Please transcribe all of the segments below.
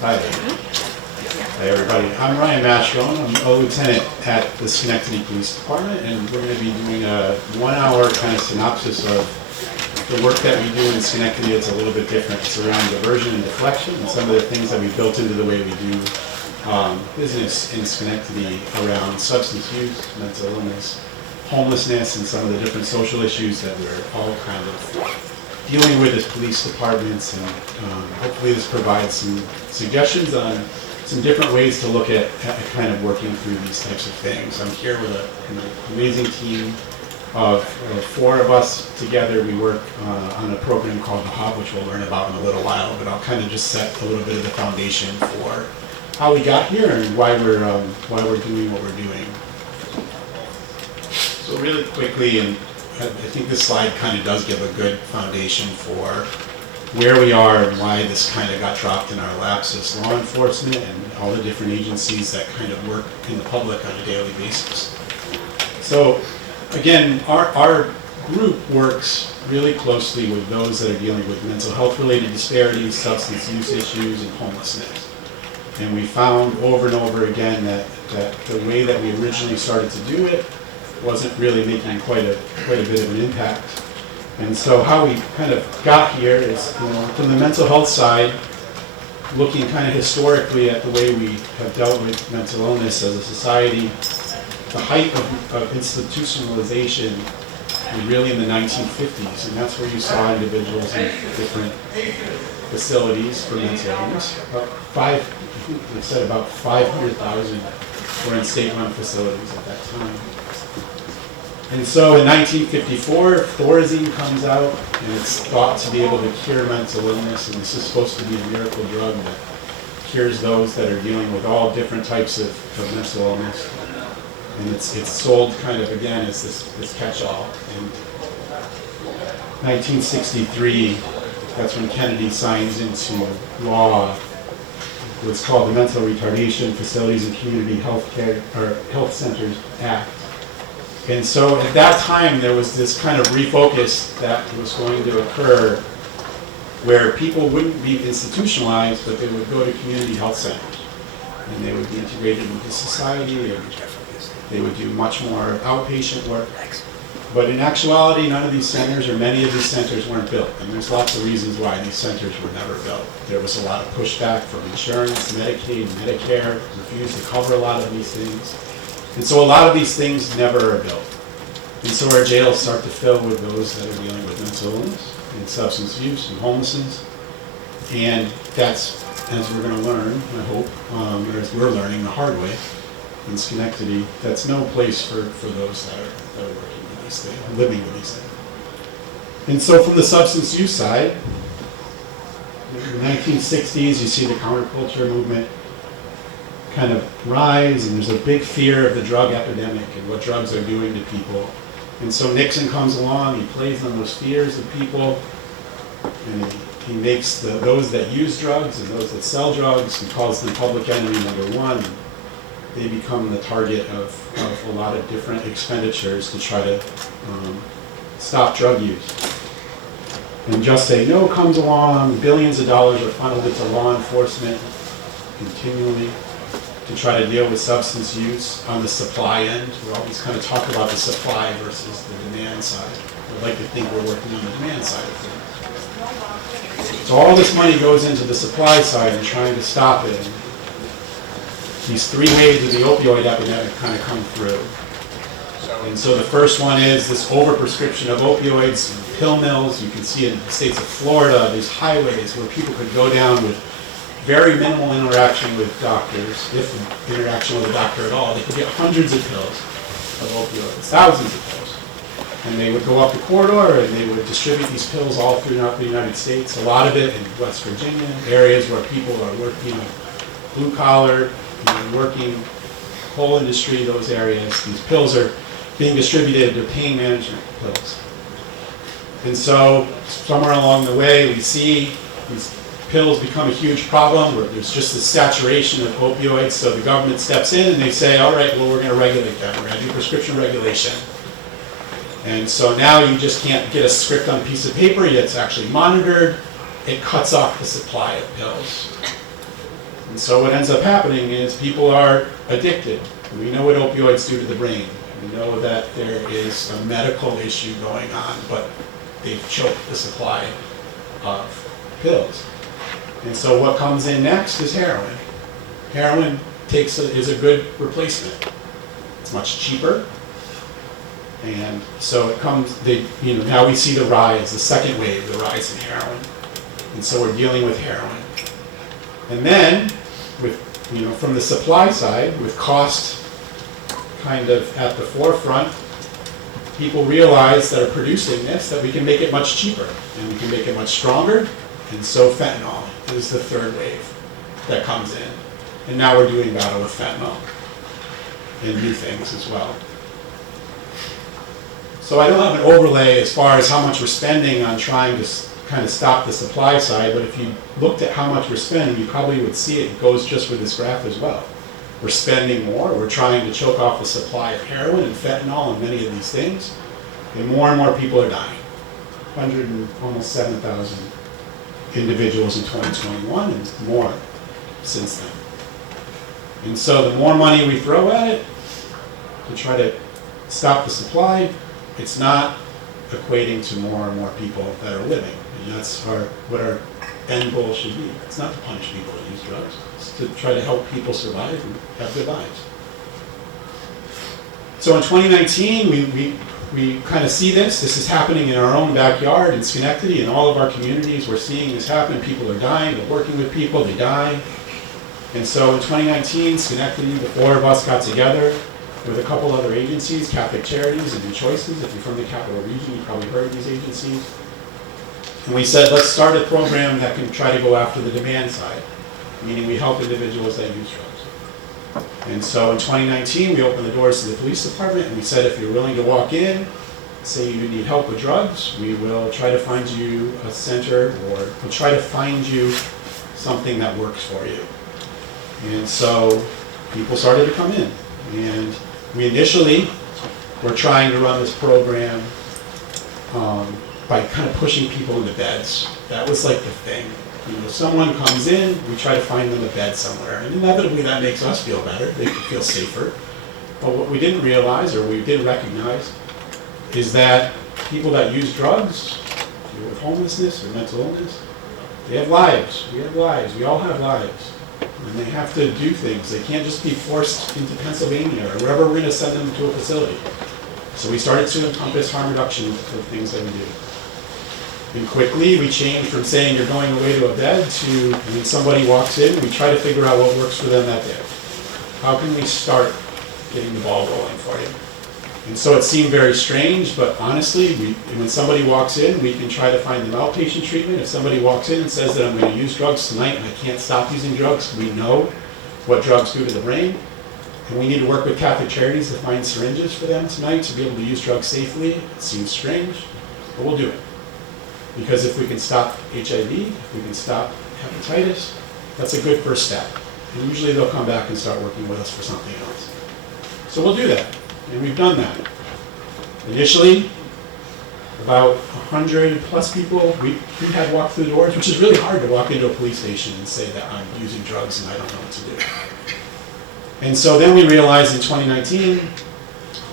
Hi. Hi, everybody. I'm Ryan Mashron. I'm a lieutenant at the Schenectady Police Department, and we're going to be doing a 1-hour kind of synopsis of the work that we do in Schenectady. It's a little bit different. It's around diversion and deflection, and some of the things that we built into the way we do business in Schenectady around substance use, mental illness, homelessness, and some of the different social issues that we're all kind of dealing with as police departments. And hopefully this provides some suggestions on some different ways to look at kind of working through these types of things. I'm here with an amazing team of 4 of us together. We work on a program called The Hub, which we'll learn about in a little while, but I'll kind of just set a little bit of the foundation for how we got here and why we're doing what we're doing. So really quickly, and I think this slide kind of does give a good foundation for where we are and why this kind of got dropped in our laps as law enforcement and all the different agencies that kind of work in the public on a daily basis. So again, our group works really closely with those that are dealing with mental health related disparities, substance use issues, and homelessness. And we found over and over again that the way that we originally started to do it wasn't really making quite a bit of an impact. And so how we kind of got here is, from the mental health side, looking kind of historically at the way we have dealt with mental illness as a society. The height of institutionalization was really in the 1950s, and that's where you saw individuals in different facilities for mental illness. About 500,000 were in state-run facilities at that time. And so in 1954, Thorazine comes out, and it's thought to be able to cure mental illness, and this is supposed to be a miracle drug that cures those that are dealing with all different types of mental illness. And it's sold kind of, again, as this catch-all. In 1963, that's when Kennedy signs into law what's called the Mental Retardation Facilities and Community Health Centers Act. And so at that time, there was this kind of refocus that was going to occur where people wouldn't be institutionalized, but they would go to community health centers. And they would be integrated into society, and they would do much more outpatient work. But in actuality, none of these centers, or many of these centers, weren't built. And there's lots of reasons why these centers were never built. There was a lot of pushback from insurance, Medicaid, Medicare, refused to cover a lot of these things. And so a lot of these things never are built. And so our jails start to fill with those that are dealing with mental illness and substance use and homelessness. And that's, as we're going to learn, I hope, or as we're learning the hard way in Schenectady, that's no place for those that are working with these things, living with these things. And so from the substance use side, in the 1960s, you see the counterculture movement kind of rise, and there's a big fear of the drug epidemic and what drugs are doing to people. And so Nixon comes along, he plays on those fears of people, and he makes those that use drugs and those that sell drugs, he calls them public enemy number 1. They become the target of a lot of different expenditures to try to stop drug use. And Just Say No comes along, billions of dollars are funneled into law enforcement continually to try to deal with substance use on the supply end. We always kind of talk about the supply versus the demand side. I'd like to think we're working on the demand side of things. So all this money goes into the supply side and trying to stop it. And these 3 waves of the opioid epidemic kind of come through. And so the first one is this overprescription of opioids, pill mills. You can see in the states of Florida, these highways where people could go down with very minimal interaction with doctors, if interaction with a doctor at all. They could get hundreds of pills of opioids, thousands of pills. And they would go up the corridor and they would distribute these pills all throughout the United States, a lot of it in West Virginia, areas where people are working, blue collar, working, coal industry, those areas. These pills are being distributed, they're pain management pills. And so somewhere along the way, we see these pills become a huge problem where there's just this saturation of opioids, so the government steps in and they say, all right, well, we're going to regulate that. We're going to do prescription regulation. And so now you just can't get a script on a piece of paper, it's actually monitored. It cuts off the supply of pills. so what ends up happening is people are addicted. We know what opioids do to the brain. We know that there is a medical issue going on, but they've choked the supply of pills. And so what comes in next is heroin. Heroin is a good replacement. It's much cheaper. And so it comes, now we see the rise, the second wave, the rise in heroin. And so we're dealing with heroin. And then, from the supply side, with cost kind of at the forefront, people realize that are producing this, that we can make it much cheaper, and we can make it much stronger. And so fentanyl is the third wave that comes in. And now we're doing battle with fentanyl and new things as well. So I don't have an overlay as far as how much we're spending on trying to kind of stop the supply side, but if you looked at how much we're spending, you probably would see it goes just with this graph as well. We're spending more, we're trying to choke off the supply of heroin and fentanyl and many of these things, and more people are dying. Almost 7,000 individuals in 2021 and more since then. And so the more money we throw at it to try to stop the supply, it's not equating to more and more people that are living. And that's what our end goal should be. It's not to punish people that use drugs. It's to try to help people survive and have good lives. So in 2019, we kind of see this. This is happening in our own backyard in Schenectady. In all of our communities, we're seeing this happen. People are dying. We're working with people. They die. And so in 2019, Schenectady, the four of us got together with a couple other agencies, Catholic Charities and New Choices. If you're from the Capital Region, you probably heard of these agencies. And we said, let's start a program that can try to go after the demand side, meaning we help individuals that use drugs. And so in 2019, we opened the doors to the police department, and we said, if you're willing to walk in, say you need help with drugs, we will try to find you a center, or we'll try to find you something that works for you. And so people started to come in. And we initially were trying to run this program by kind of pushing people into beds. That was like the thing. Someone comes in, we try to find them a bed somewhere. And inevitably that makes us feel better. They feel safer. But what we didn't realize, or we did recognize, is that people that use drugs, with homelessness or mental illness, they have lives. We have lives. We all have lives. And they have to do things. They can't just be forced into Pennsylvania or wherever we're going to send them to a facility. So we started to encompass harm reduction for things that we do. And quickly we changed from saying you're going away to a bed to when somebody walks in, we try to figure out what works for them that day. How can we start getting the ball rolling for you? And so it seemed very strange, but honestly, when somebody walks in, we can try to find them outpatient treatment. If somebody walks in and says that I'm going to use drugs tonight and I can't stop using drugs, we know what drugs do to the brain. And we need to work with Catholic Charities to find syringes for them tonight to be able to use drugs safely. It seems strange, but we'll do it. Because if we can stop HIV, if we can stop hepatitis, that's a good first step. And usually they'll come back and start working with us for something else. So we'll do that. And we've done that. Initially, about 100 plus people, we had walked through the doors, which is really hard to walk into a police station and say that I'm using drugs and I don't know what to do. And so then we realized in 2019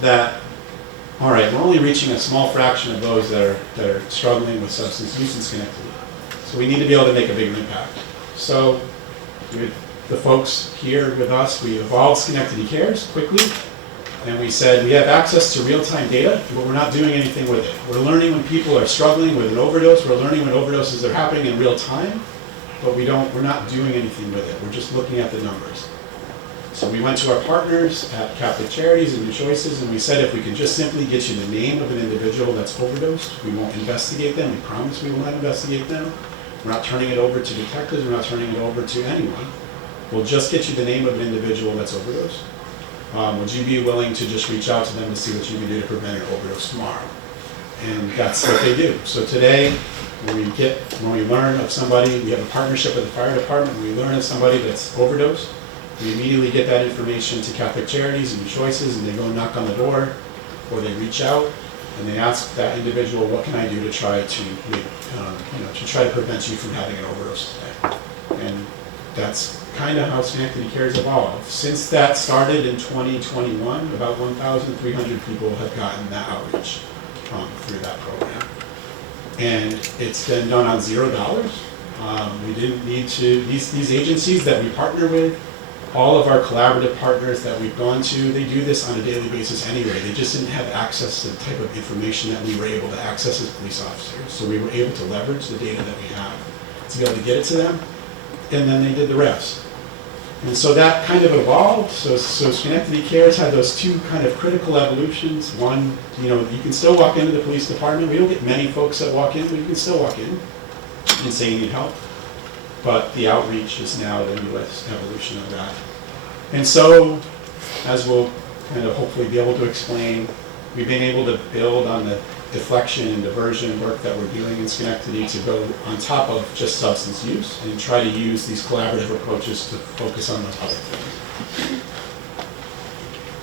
that, all right, we're only reaching a small fraction of those that are struggling with substance use in Schenectady. So we need to be able to make a bigger impact. So with the folks here with us, we evolved Schenectady Cares quickly. And we said we have access to real-time data, but we're not doing anything with it. We're learning when people are struggling with an overdose. We're learning when overdoses are happening in real time, but we're not doing anything with it. We're just looking at the numbers. So we went to our partners at Catholic Charities and New Choices, and we said if we can just simply get you the name of an individual that's overdosed, we won't investigate them. We promise we will not investigate them. We're not turning it over to detectives. We're not turning it over to anyone. We'll just get you the name of an individual that's overdosed. Would you be willing to just reach out to them to see what you can do to prevent an overdose tomorrow? And that's what they do. So today, when we learn of somebody, we have a partnership with the fire department, when we learn of somebody that's overdosed, we immediately get that information to Catholic Charities and New Choices, and they go knock on the door, or they reach out, and they ask that individual, what can I do to try to try to prevent you from having an overdose today? And that's kind of how Schenectady Cares evolved. Since that started in 2021, about 1,300 people have gotten that outreach through that program. And it's been done on $0. We didn't need to, these agencies that we partner with, all of our collaborative partners that we've gone to, they do this on a daily basis anyway. They just didn't have access to the type of information that we were able to access as police officers. So we were able to leverage the data that we have to be able to get it to them, and then they did the rest. And so that kind of evolved. So Schenectady Cares had those two kind of critical evolutions. One, you know, you can still walk into the police department. We don't get many folks that walk in, but you can still walk in and say you need help. But the outreach is now the newest evolution of that. And so, as we'll kind of hopefully be able to explain, we've been able to build on the deflection and diversion work that we're doing in Schenectady to go on top of just substance use and try to use these collaborative approaches to focus on those other things.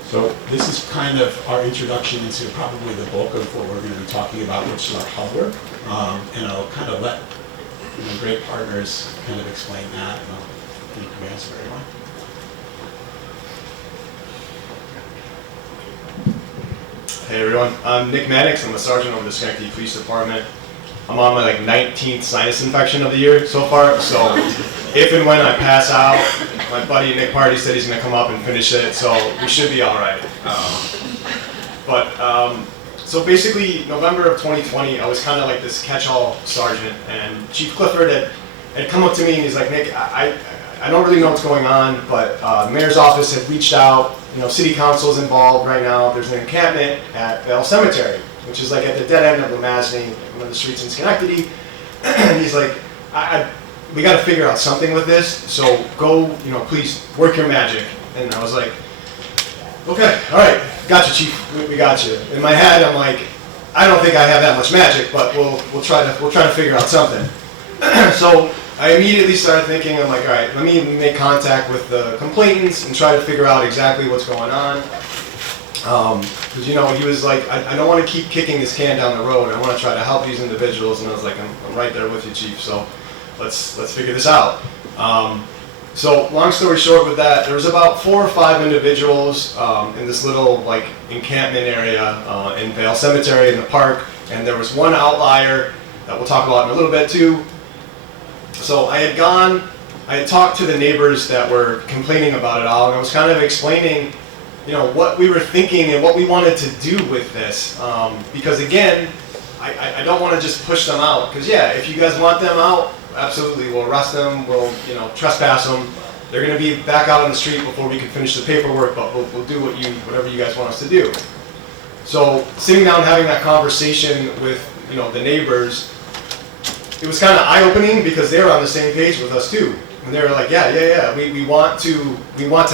So this is kind of our introduction into probably the bulk of what we're going to be talking about, which is our hub work. And I'll kind of let great partners kind of explain that, and you can answer very well. Hey everyone, I'm Nick Maddox. I'm a sergeant over the Schenectady Police Department. I'm on my 19th sinus infection of the year so far, so if and when I pass out, my buddy Nick Party said he's going to come up and finish it, so we should be all right. So basically, November of 2020, I was kind of like this catch-all sergeant, and Chief Clifford had come up to me and he's like, Nick, I don't really know what's going on, but the mayor's office had reached out. You know, city council's involved right now. There's an encampment at Vale Cemetery, which is like at the dead end of Lamazny, one of the streets in Schenectady. And he's like, we got to figure out something with this. So go, please work your magic. And I was like, okay, all right, got you, Chief. We got you. In my head, I'm like, I don't think I have that much magic, but we'll try to figure out something. So I immediately started thinking, I'm like, all right, let me make contact with the complainants and try to figure out exactly what's going on. Because, he was like, I don't want to keep kicking this can down the road. I want to try to help these individuals. And I was like, I'm right there with you, Chief. So let's figure this out. So long story short with that, there was about 4 or 5 individuals in this little encampment area in Vale Cemetery in the park. And there was one outlier that we'll talk about in a little bit too. So I had talked to the neighbors that were complaining about it all, and I was kind of explaining, what we were thinking and what we wanted to do with this. Because again, I don't want to just push them out. Because yeah, if you guys want them out, absolutely, we'll arrest them, we'll trespass them. They're going to be back out on the street before we can finish the paperwork, but we'll do whatever you guys want us to do. So sitting down having that conversation with the neighbors, it was kind of eye-opening because they were on the same page with us too. And they were like, yeah, we want to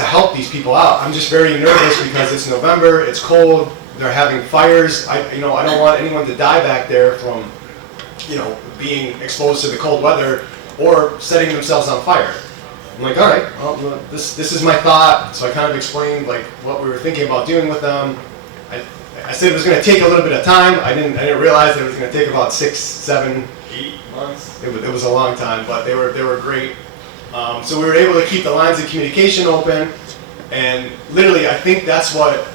help these people out. I'm just very nervous because it's November, it's cold, they're having fires. I don't want anyone to die back there from, being exposed to the cold weather or setting themselves on fire. I'm like, all right, well, this is my thought. So I kind of explained what we were thinking about doing with them. I said it was going to take a little bit of time. I didn't realize that it was going to take about 6, 7, 8 months. It was a long time, but they were great. So we were able to keep the lines of communication open, and literally, I think that's what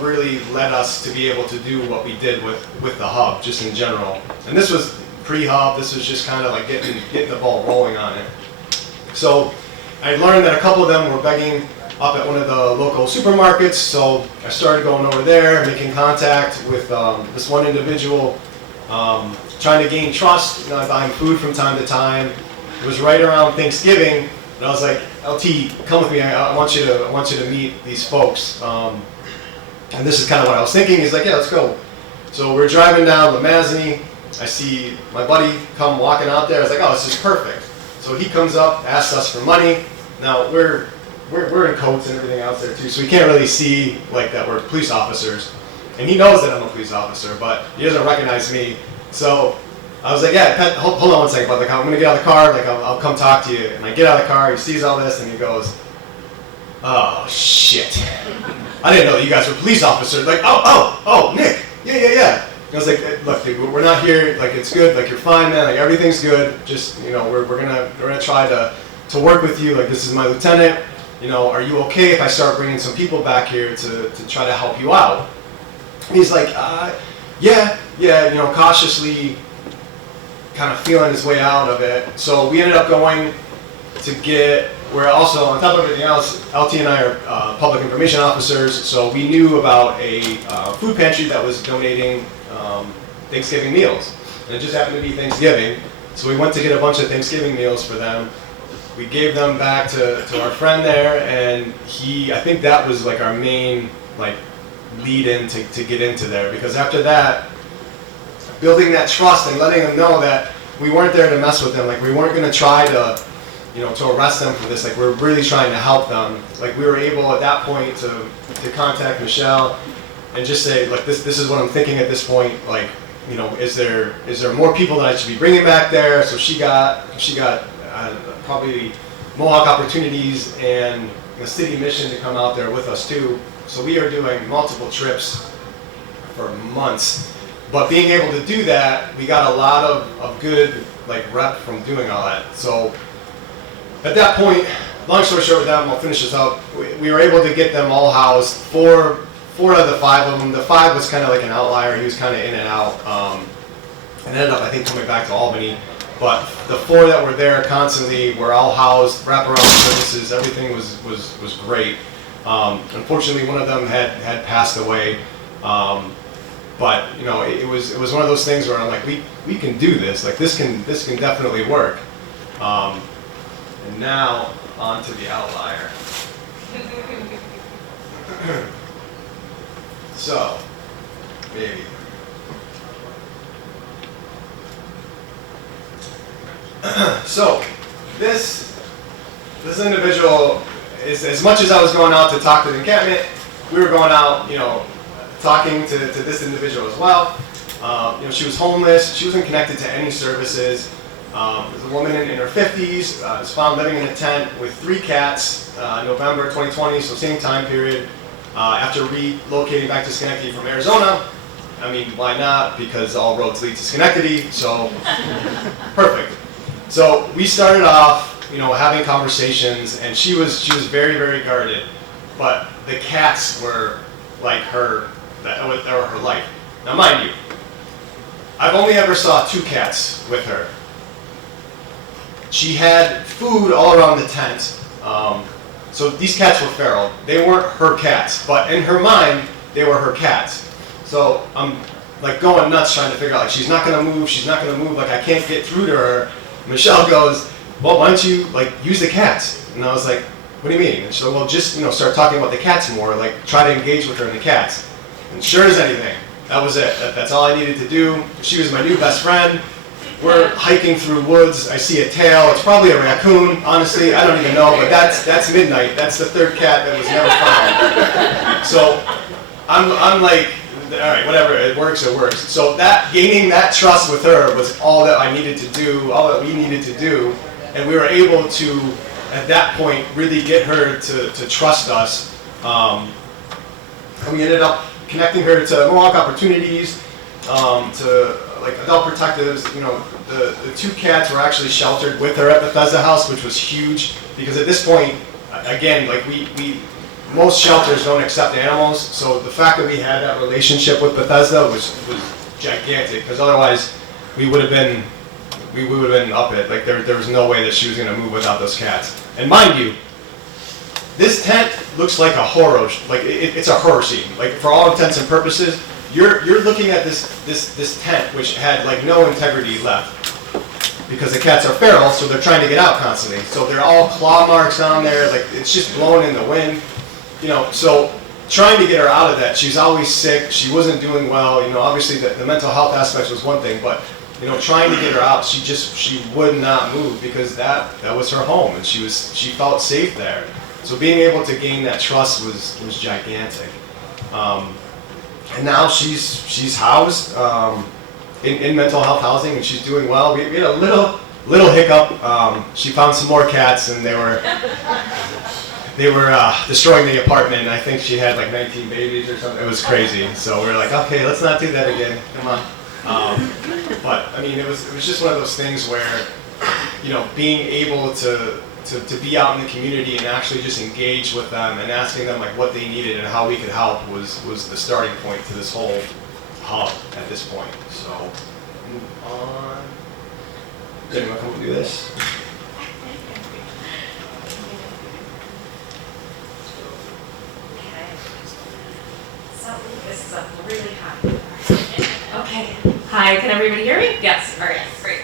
really led us to be able to do what we did with the hub, just in general. And this was pre-hub. This was just kind of like getting the ball rolling on it. So I learned that a couple of them were begging up at one of the local supermarkets, so I started going over there, making contact with this one individual, trying to gain trust. I buy him food from time to time. It was right around Thanksgiving, and I was like, LT, come with me. I want you to meet these folks. And this is kind of what I was thinking. He's like, yeah, let's go. So we're driving down Lamazny. I see my buddy come walking out there. I was like, oh, this is perfect. So he comes up, asks us for money. Now we're in coats and everything else there too, so he can't really see that we're police officers. And he knows that I'm a police officer, but he doesn't recognize me. So I was like, yeah, hold on one second, but I'm gonna get out of the car, I'll come talk to you. And I get out of the car, he sees all this, and he goes, oh shit. I didn't know that you guys were police officers. Oh, Nick, yeah. I was like, look, dude, we're not here, it's good, you're fine, man, everything's good. Just, we're gonna try to to work with you. Like, this is my lieutenant. You know, are you okay if I start bringing some people back here to try to help you out? And he's like, yeah, you know, cautiously kind of feeling his way out of it. So we ended up going to get, we're also, on top of everything else, LT and I are public information officers, so we knew about a food pantry that was donating Thanksgiving meals. And it just happened to be Thanksgiving, so we went to get a bunch of Thanksgiving meals for them. We gave them back to our friend there, and I think that was like our main like lead in to get into there, because after that, building that trust and letting them know that we weren't there to mess with them, like we weren't going to try to, you know, to arrest them for this, like we're really trying to help them. Like we were able at that point to contact Michelle and just say, look, this is what I'm thinking at this point, like, you know, is there more people that I should be bringing back there? So she got probably Mohawk Opportunities and the city mission to come out there with us too. So we are doing multiple trips for months. But being able to do that, we got a lot of good like rep from doing all that. So at that point, long story short with them, I'll finish this up. We were able to get them all housed. Four out of the 5 of them. The 5 was kind of like an outlier. He was kind of in and out. And ended up, I think, coming back to Albany. But the 4 that were there constantly were all housed, wraparound services. Everything was great. Unfortunately, one of them had passed away. But you know, it was one of those things where I'm like, we can do this. Like this can definitely work. And now on to the outlier. So, maybe. So, this individual is, as much as I was going out to talk to the encampment, we were going out, you know, talking to this individual as well. You know, she was homeless. She wasn't connected to any services. There's a woman in her 50s, was found living in a tent with 3 cats, November 2020, so same time period. After relocating back to Schenectady from Arizona, I mean, why not? Because all roads lead to Schenectady, so perfect. So we started off, you know, having conversations, and she was very, very guarded, but the cats were like her life. Now, mind you, I've only ever saw 2 cats with her. She had food all around the tent. So these cats were feral. They weren't her cats, but in her mind, they were her cats. So I'm like going nuts trying to figure out, like, she's not gonna move, like I can't get through to her. Michelle goes, well, why don't you like use the cats? And I was like, what do you mean? And she said, well, just, you know, start talking about the cats more, like try to engage with her in the cats. And sure as anything, that was it. That's all I needed to do. She was my new best friend. We're hiking through woods. I see a tail. It's probably a raccoon. Honestly, I don't even know. But that's midnight. That's the 3rd cat that was never found. So I'm like, all right, whatever. It works. It works. So that gaining that trust with her was all that I needed to do. All that we needed to do, and we were able to, at that point, really get her to trust us. And we ended up connecting her to Mohawk Opportunities, to like adult protectives. You know, the 2 cats were actually sheltered with her at Bethesda House, which was huge because at this point, again, like most shelters don't accept animals, so the fact that we had that relationship with Bethesda was gigantic, because otherwise we would have been up it. Like there was no way that she was going to move without those cats. And mind you, this tent looks like a horror, like it's a horror scene. Like for all intents and purposes, you're looking at this tent which had like no integrity left, because the cats are feral, so they're trying to get out constantly. So they're all claw marks on there, like it's just blowing in the wind, you know. So trying to get her out of that, she's always sick, she wasn't doing well, you know. Obviously the mental health aspect was one thing, but you know, trying to get her out, she would not move, because that was her home, and she felt safe there. So being able to gain that trust was gigantic. And now she's housed in mental health housing, and she's doing well. We had a little hiccup. She found some more cats, and they were destroying the apartment. I think she had like 19 babies or something. It was crazy. So we were like, okay, let's not do that again. Come on. But I mean, it was just one of those things where, you know, being able to to be out in the community and actually just engage with them and asking them like what they needed and how we could help was the starting point to this whole hub at this point. So move on. Does anyone come and do this? Okay. So this is a really hot. Okay. Hi, can everybody hear me? Yes. All right. Great.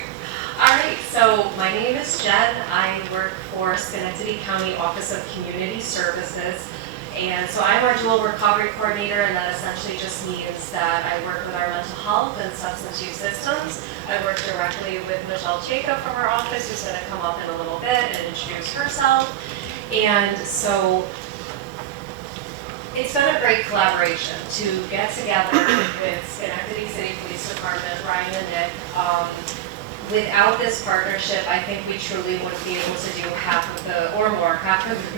All right, so my name is Jen. I work for Schenectady County Office of Community Services. And so I'm our dual recovery coordinator, and that essentially just means that I work with our mental health and substance use systems. I work directly with Michelle Jacob from our office, who's going to come up in a little bit and introduce herself. And so it's been a great collaboration to get together with Schenectady City Police Department, Ryan and Nick. Without this partnership, I think we truly wouldn't be able to do half of the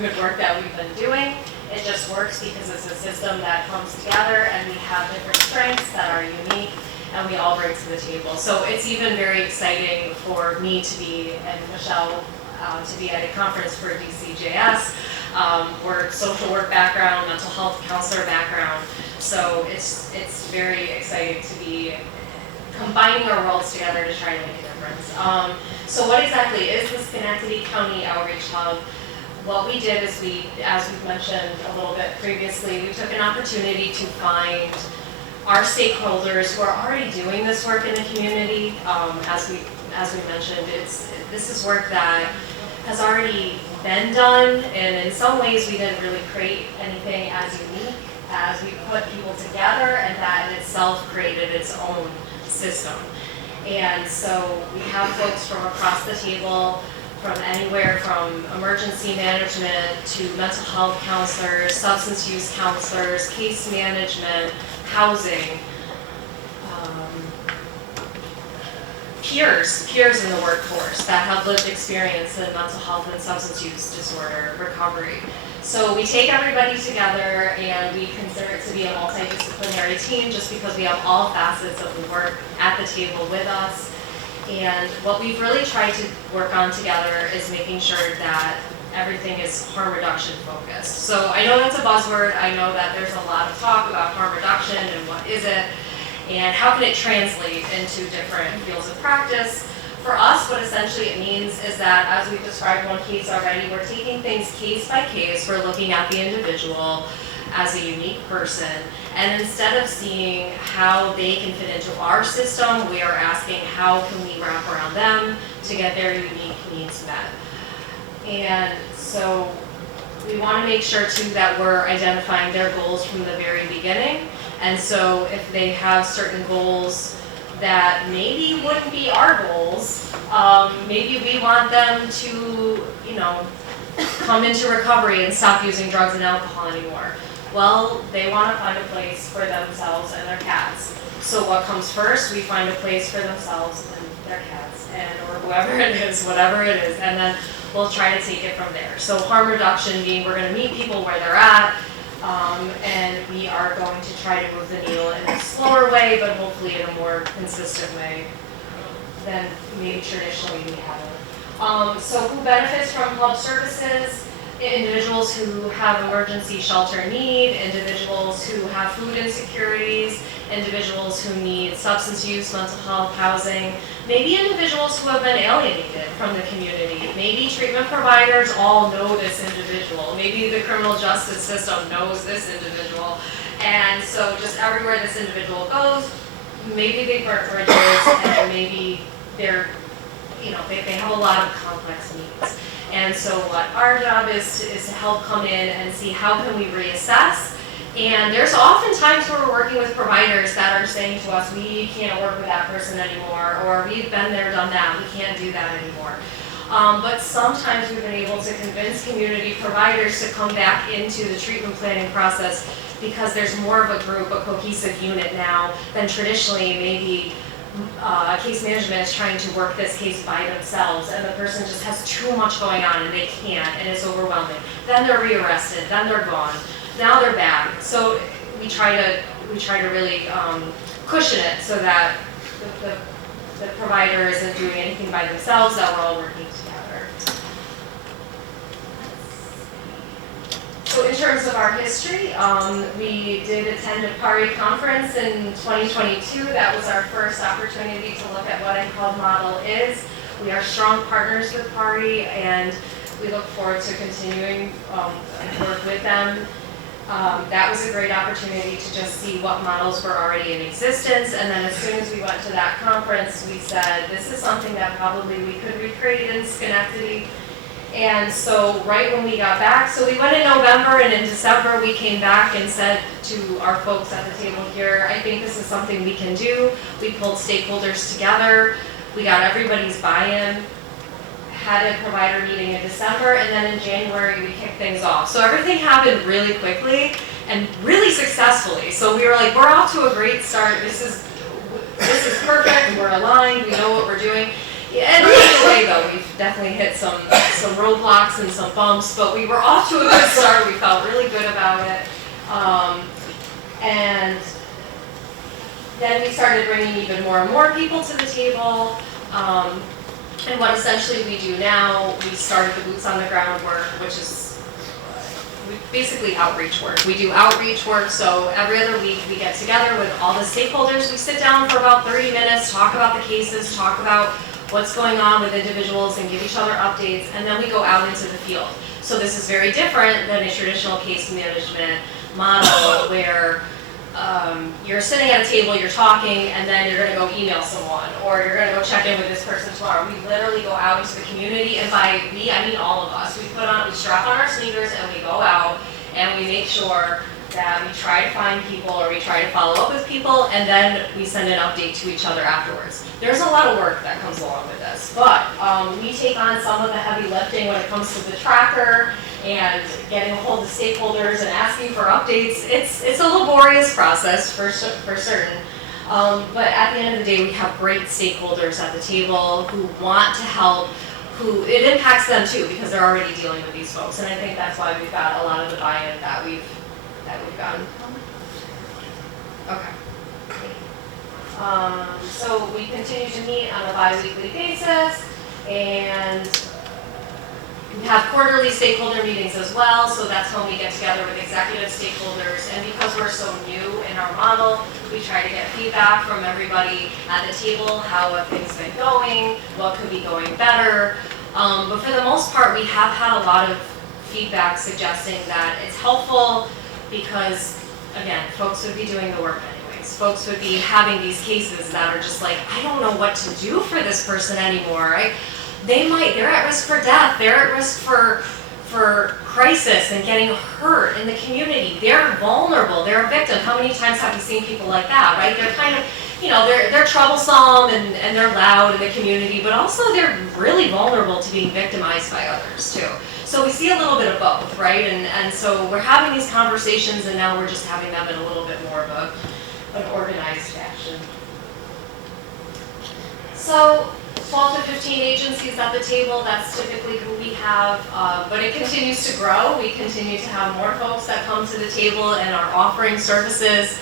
good work that we've been doing. It just works because it's a system that comes together and we have different strengths that are unique and we all bring to the table. So it's even very exciting for me to be, and Michelle, to be at a conference for DCJS. We're social work background, mental health counselor background. So it's very exciting to be combining our worlds together to try to make a difference. So what exactly is the Schenectady County Outreach Hub? What we did is as we've mentioned a little bit previously, we took an opportunity to find our stakeholders who are already doing this work in the community. As we mentioned, this is work that has already been done, and in some ways we didn't really create anything as unique as we put people together, and that in itself created its own system. And so we have folks from across the table, from anywhere from emergency management to mental health counselors, substance use counselors, case management, housing, peers in the workforce that have lived experience in mental health and substance use disorder recovery. So we take everybody together and we consider it to be a multidisciplinary team just because we have all facets of the work at the table with us. And what we've really tried to work on together is making sure that everything is harm reduction focused. So I know that's a buzzword. I know that there's a lot of talk about harm reduction and what is it, and how can it translate into different fields of practice. For us, what essentially it means is that, as we've described one case already, we're taking things case by case. We're looking at the individual as a unique person, and instead of seeing how they can fit into our system, we are asking how can we wrap around them to get their unique needs met. And so we want to make sure too that we're identifying their goals from the very beginning. And so if they have certain goals that maybe wouldn't be our goals, maybe we want them to, come into recovery and stop using drugs and alcohol anymore. Well, they want to find a place for themselves and their cats. So what comes first? We find a place for themselves and their cats, or whoever it is, whatever it is, and then we'll try to take it from there. So harm reduction being we're going to meet people where they're at, and we are going to try to move the needle in a slower way, but hopefully in a more consistent way than maybe traditionally we have. So who benefits from hub services? Individuals who have emergency shelter need, individuals who have food insecurities, individuals who need substance use, mental health, housing, maybe individuals who have been alienated from the community. Maybe treatment providers all know this individual. Maybe the criminal justice system knows this individual. And so just everywhere this individual goes, maybe they burnt bridges and maybe they have a lot of complex needs. And so what our job is to help come in and see how can we reassess. And there's often times where we're working with providers that are saying to us, we can't work with that person anymore, or we've been there, done that, we can't do that anymore. But sometimes we've been able to convince community providers to come back into the treatment planning process because there's more of a group, a cohesive unit now than traditionally maybe case management is trying to work this case by themselves, and the person just has too much going on and they can't, and it's overwhelming. Then they're rearrested, then they're gone, now they're back. So we try to really cushion it so that the provider isn't doing anything by themselves, that we're all working together. so in terms of our history, we did attend a PARI conference in 2022. That was our first opportunity to look at what a hub model is. We are strong partners with PARI, and we look forward to continuing work with them. That was a great opportunity to just see what models were already in existence, and then as soon as we went to that conference, we said, this is something that probably we could recreate in Schenectady. And so right when we got back, so we went in November, and in December we came back and said to our folks at the table here, I think this is something we can do. We pulled stakeholders together, we got everybody's buy-in, had a provider meeting in December, and then in January we kicked things off. So everything happened really quickly and really successfully. So we were like, we're off to a great start. This is perfect. We're aligned. We know what we're doing. And along the way, though, we've definitely hit some roadblocks and some bumps, but we were off to a good start. We felt really good about it. And then we started bringing even more and more people to the table. And what essentially we do now, we started the boots on the ground work, which is basically outreach work. We do outreach work, so every other week we get together with all the stakeholders. We sit down for about 30 minutes, talk about the cases, talk about what's going on with individuals and give each other updates, and then we go out into the field. So this is very different than a traditional case management model where you're sitting at a table, you're talking, and then you're going to go email someone, or you're going to go check in with this person tomorrow. We literally go out into the community, and by we, I mean all of us. We strap on our sneakers, and we go out, and we make sure that we try to find people, or we try to follow up with people, and then we send an update to each other afterwards. There's a lot of work that comes along with this, but we take on some of the heavy lifting when it comes to the tracker and getting a hold of stakeholders and asking for updates. It's a laborious process for certain, but at the end of the day, we have great stakeholders at the table who want to help, who it impacts them too, because they're already dealing with these folks, and I think that's why we've got a lot of the buy-in that we've gotten. Okay. So we continue to meet on a bi-weekly basis, and we have quarterly stakeholder meetings as well, so that's when we get together with executive stakeholders, and because we're so new in our model, we try to get feedback from everybody at the table. How have things been going? What could be going better? But for the most part, we have had a lot of feedback suggesting that it's helpful because, again, folks would be doing the work anyways. Folks would be having these cases that are just like, I don't know what to do for this person anymore. They're at risk for death. They're at risk for crisis and getting hurt in the community. They're vulnerable. They're a victim. How many times have we seen people like that, right? They're kind of, they're troublesome and they're loud in the community, but also they're really vulnerable to being victimized by others too. So we see a little bit of both, right? And so we're having these conversations, and now we're just having them in a little bit more of an organized fashion. So 12 to 15 agencies at the table, that's typically who we have, but it continues to grow. We continue to have more folks that come to the table and are offering services,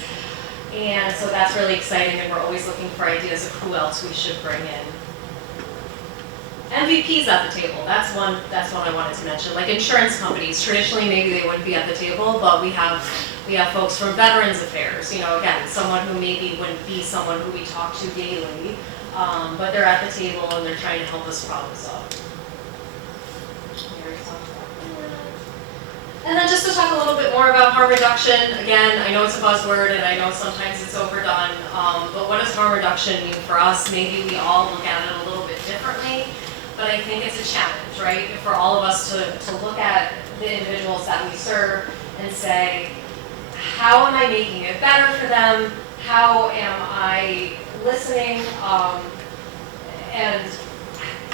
and so that's really exciting, and we're always looking for ideas of who else we should bring in. MVPs at the table, that's one I wanted to mention. Like insurance companies, traditionally maybe they wouldn't be at the table, but we have folks from Veterans Affairs, again, someone who maybe wouldn't be someone who we talk to daily, but they're at the table and they're trying to help us problem solve. And then just to talk a little bit more about harm reduction, again, I know it's a buzzword and I know sometimes it's overdone, but what does harm reduction mean for us? Maybe we all look at it a little bit differently, but I think it's a challenge, right? For all of us to look at the individuals that we serve and say, how am I making it better for them? How am I listening? And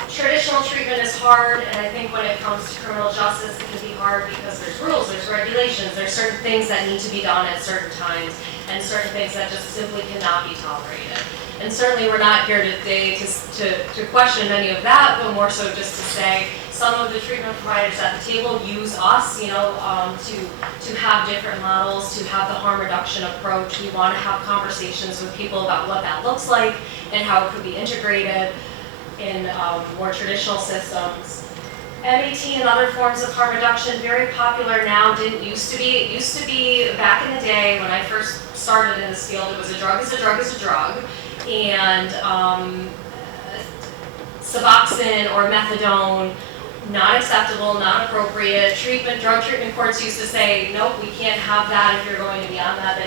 traditional treatment is hard, and I think when it comes to criminal justice, it can be hard because there's rules, there's regulations, there's certain things that need to be done at certain times, and certain things that just simply cannot be tolerated. And certainly we're not here today to question any of that, but more so just to say some of the treatment providers at the table use us, to have different models, to have the harm reduction approach. We want to have conversations with people about what that looks like and how it could be integrated in more traditional systems. MAT and other forms of harm reduction, very popular now, didn't used to be. It used to be back in the day when I first started in this field, it was a drug is a drug is a drug. And Suboxone or methadone, not acceptable, not appropriate. Drug treatment courts used to say, nope, we can't have that. If you're going to be on that,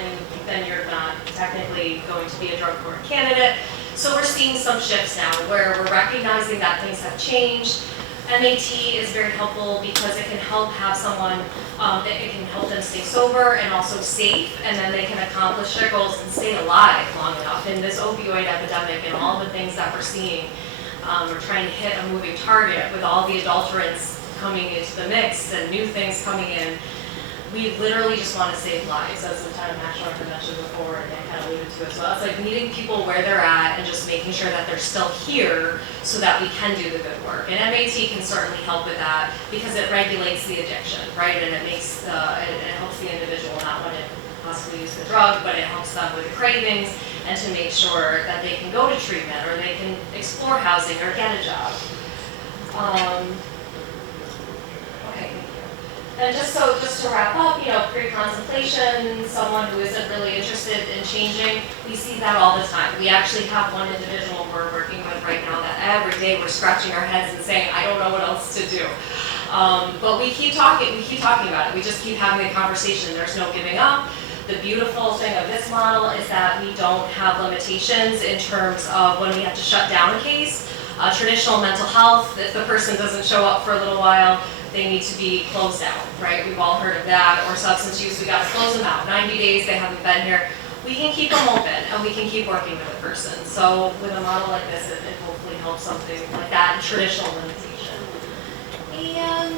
then you're not technically going to be a drug court candidate. So we're seeing some shifts now where we're recognizing that things have changed. MAT is very helpful because it can help have someone, it can help them stay sober and also safe, and then they can accomplish their goals and stay alive long enough. In this opioid epidemic and all the things that we're seeing, we're trying to hit a moving target with all the adulterants coming into the mix and new things coming in. We literally just want to save lives, as Lieutenant Maxwell mentioned before, and I kind of alluded to as well. It's like meeting people where they're at and just making sure that they're still here so that we can do the good work. And MAT can certainly help with that because it regulates the addiction, right? And it makes it helps the individual not want to possibly use the drug, but it helps them with the cravings and to make sure that they can go to treatment or they can explore housing or get a job. And just to wrap up, pre-contemplation, someone who isn't really interested in changing, we see that all the time. We actually have one individual we're working with right now that every day we're scratching our heads and saying, I don't know what else to do. But we keep talking about it. We just keep having the conversation. There's no giving up. The beautiful thing of this model is that we don't have limitations in terms of when we have to shut down a case. Traditional mental health, if the person doesn't show up for a little while, they need to be closed out, right? We've all heard of that. Or substance use, we got to close them out. 90 days, they haven't been here. We can keep them open, and we can keep working with the person. So with a model like this, it hopefully helps something like that, traditional limitation. And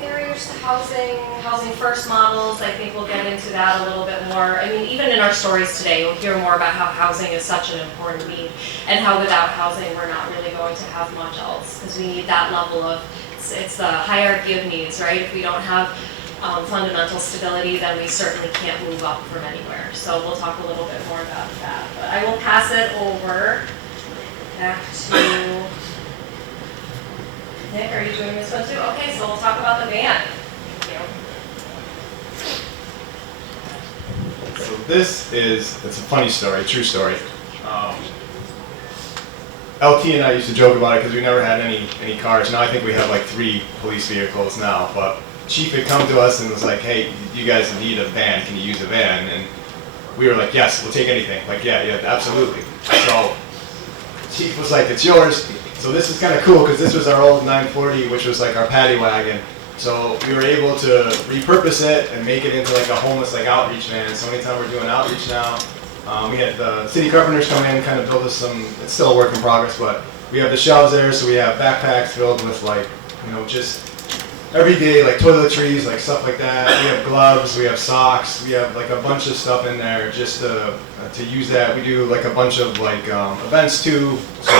barriers to housing first models, I think we'll get into that a little bit more. I mean, even in our stories today, you'll hear more about how housing is such an important need, and how without housing, we're not really going to have much else, because we need that level of it's the hierarchy of needs, right? If we don't have fundamental stability, then we certainly can't move up from anywhere. So we'll talk a little bit more about that. But I will pass it over back to Nick. Are you doing this one too? Okay, so we'll talk about the van. Thank you. So it's a funny story, true story. LT and I used to joke about it because we never had any cars. Now I think we have like 3 police vehicles now. But Chief had come to us and was like, hey, you guys need a van. Can you use a van? And we were like, yes, we'll take anything. Like, yeah, absolutely. So Chief was like, it's yours. So this is kind of cool because this was our old 940, which was like our paddy wagon. So we were able to repurpose it and make it into like a homeless outreach van. So anytime we're doing outreach now, we had the city carpenters come in and kind of build us some, it's still a work in progress, but we have the shelves there, so we have backpacks filled with just everyday toiletries, stuff like that. We have gloves, we have socks, we have a bunch of stuff in there just to use that. We do a bunch of events too, so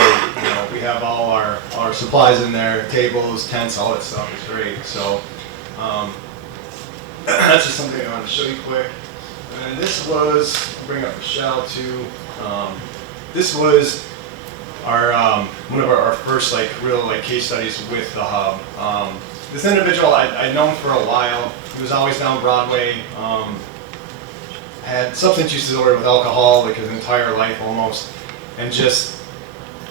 we have all our supplies in there, tables, tents, all that stuff is great. So that's just something I wanted to show you quick. And then this was, I'll bring up Michelle too. This was our one of our first real case studies with the hub. This individual I'd known for a while. He was always down Broadway. Had substance use disorder with alcohol his entire life almost, and just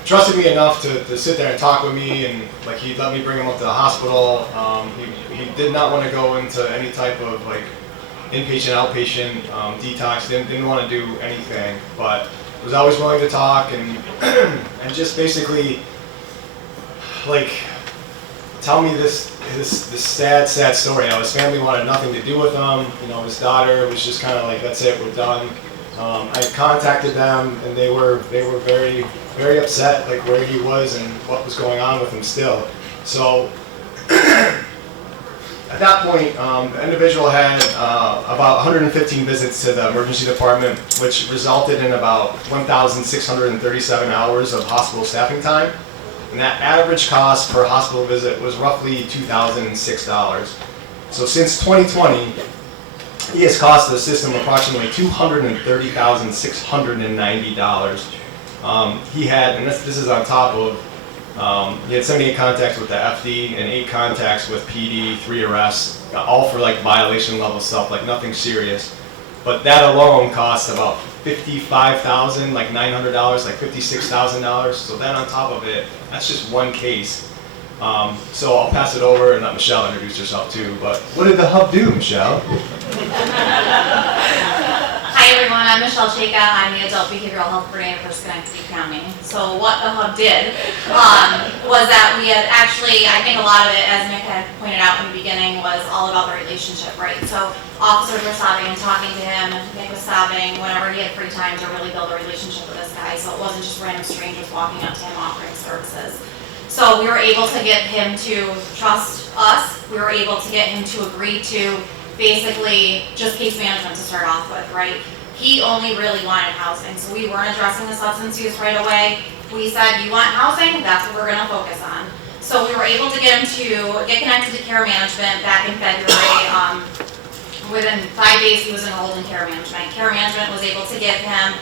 trusted me enough to sit there and talk with me, and he'd let me bring him up to the hospital. He did not want to go into any type of inpatient, outpatient, detox, didn't want to do anything, but was always willing to talk and and just basically tell me this sad story. His family wanted nothing to do with him. His daughter was just kind of that's it, we're done. I contacted them and they were very, very upset where he was and what was going on with him still. So at that point, the individual had about 115 visits to the emergency department, which resulted in about 1,637 hours of hospital staffing time. And that average cost per hospital visit was roughly $2,006. So since 2020, he has cost the system approximately $230,690. He had, and this is on top of He had 78 contacts with the FD and 8 contacts with PD, 3 arrests, all for like violation level stuff, like nothing serious. But that alone cost about $55,000, like $900, like $56,000. So then on top of it, that's just one case. So I'll pass it over and let Michelle introduce herself too. But what did the hub do, Michelle? Hi everyone, I'm Michelle Chaka. I'm the Adult Behavioral Health Coordinator for Schenectady County. So what the hub did was that we had actually, I think a lot of it, as Nick had pointed out in the beginning, was all about the relationship, right? So officers were stopping and talking to him, and Nick was stopping whenever he had free time to really build a relationship with this guy. So it wasn't just random strangers walking up to him offering services. So we were able to get him to trust us. We were able to get him to agree to basically just case management to start off with, right? He only really wanted housing, so we weren't addressing the substance use right away. We said, you want housing? That's what we're gonna focus on. So we were able to get him to get connected to care management back in February. Within 5 days, he was enrolled in care management. Care management was able to give him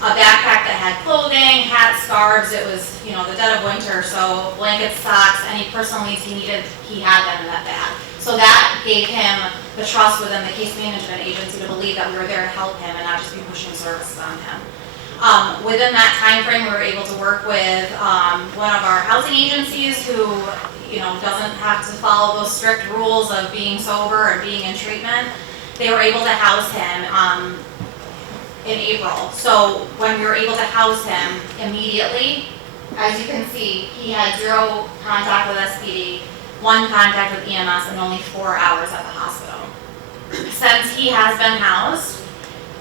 a backpack that had clothing, hats, scarves. It was, the dead of winter, so blankets, socks, any personal needs he needed, he had them in that bag. So that gave him the trust within the case management agency to believe that we were there to help him and not just be pushing services on him. Within that time frame, we were able to work with one of our housing agencies who, doesn't have to follow those strict rules of being sober and being in treatment. They were able to house him in April. So when we were able to house him immediately, as you can see, he had 0 contact with SPD, 1 contact with EMS, and only 4 hours at the hospital. Since he has been housed,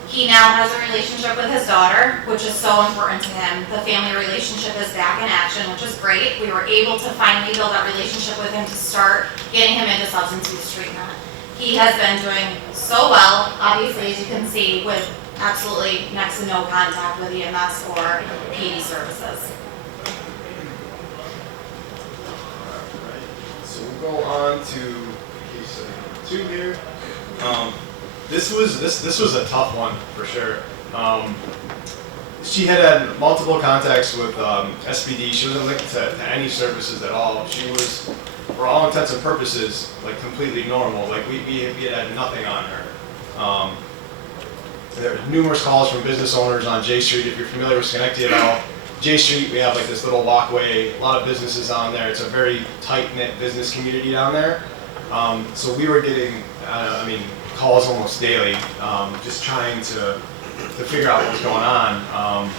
he now has a relationship with his daughter, which is so important to him. The family relationship is back in action, which is great. We were able to finally build that relationship with him to start getting him into substance use treatment. He has been doing so well, obviously, as you can see, with absolutely next to no contact with EMS or PD services. So we'll go on to case 2 here. This was a tough one for sure. She had multiple contacts with SPD. She wasn't linked to any services at all. She was, for all intents and purposes, like completely normal. Like we had nothing on her. There were numerous calls from business owners on J Street. If you're familiar with Schenectady at all, J Street, we have like this little walkway, a lot of businesses on there. It's a very tight-knit business community down there. So we were getting, calls almost daily, just trying to figure out what was going on.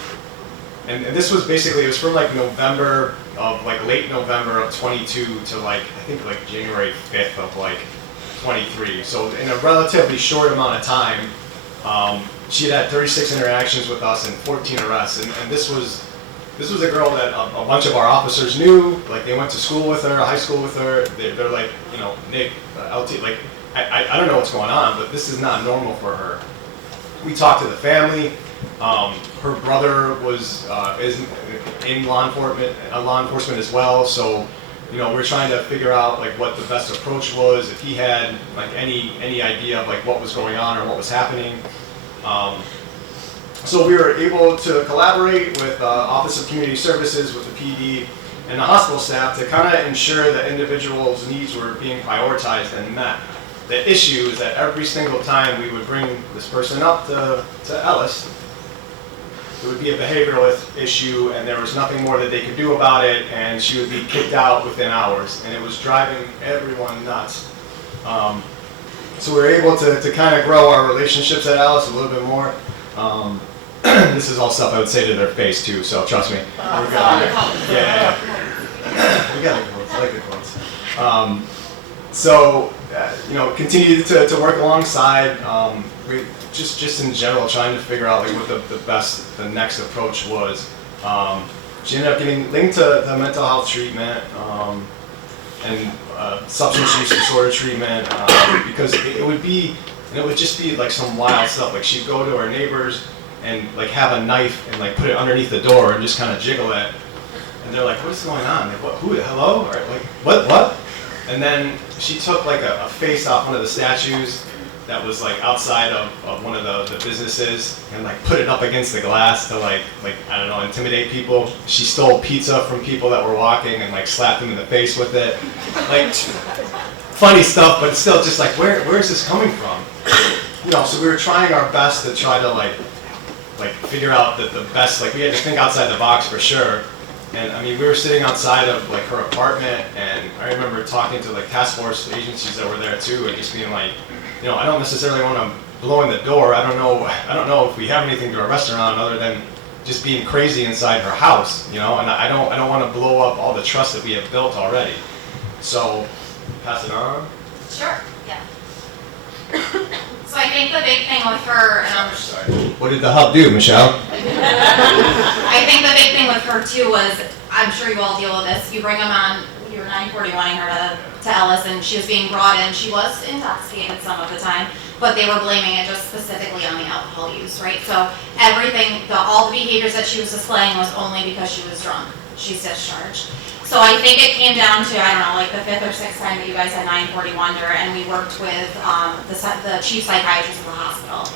And this was basically, it was from like November of, like late November of 22 to like, I think like January 5th of like 23. So in a relatively short amount of time, she had 36 interactions with us and 14 arrests. And this was a girl that a bunch of our officers knew. Like they went to school with her, high school with her. They're like, Nick, LT, like, I don't know what's going on, but this is not normal for her. We talked to the family. Her brother is in law enforcement as well. So, we're trying to figure out like what the best approach was, if he had like any idea of like what was going on or what was happening. So we were able to collaborate with Office of Community Services, with the PD, and the hospital staff to kind of ensure that individuals' needs were being prioritized and met. The issue is that every single time we would bring this person up to Ellis, it would be a behavioral issue and there was nothing more that they could do about it, and she would be kicked out within hours, and it was driving everyone nuts. So we were able to kind of grow our relationships at Ellis a little bit more. This is all stuff I would say to their face too, so trust me. We're good. Yeah. We got the quotes, I like the quotes. So, continue to work alongside. We just in general trying to figure out like what the next approach was. She ended up getting linked to the mental health treatment and substance use disorder treatment because it would just be like some wild stuff. Like she'd go to her neighbors and like have a knife and like put it underneath the door and just kind of jiggle it. And they're like, "What's going on? Like, what? Who? Hello? Or like, what? And then she took like a face off one of the statues, that was like outside of one of the businesses and like put it up against the glass to like I don't know, intimidate people. She stole pizza from people that were walking and like slapped them in the face with it. Like funny stuff, but still just like where is this coming from? You know, so we were trying our best to try to like figure out the best, like we had to think outside the box for sure. And I mean, we were sitting outside of like her apartment, and I remember talking to like task force agencies that were there too, and just being like, you know, I don't necessarily want to blow in the door. I don't know if we have anything to arrest her on other than just being crazy inside her house, you know. And I don't want to blow up all the trust that we have built already. So, pass it on. Sure, yeah. So I think the big thing with her, and I'm Sorry. What did the hub do, Michelle? I think the big thing with her too was, I'm sure you all deal with this, you bring them on, you were 941-ing her to Ellis, and she was being brought in, she was intoxicated some of the time, but they were blaming it just specifically on the alcohol use, right? So everything, all the behaviors that she was displaying was only because she was drunk. She's discharged. So I think it came down to, I don't know, like the 5th or 6th time that you guys had 941 her, and we worked with the chief psychiatrist of the hospital.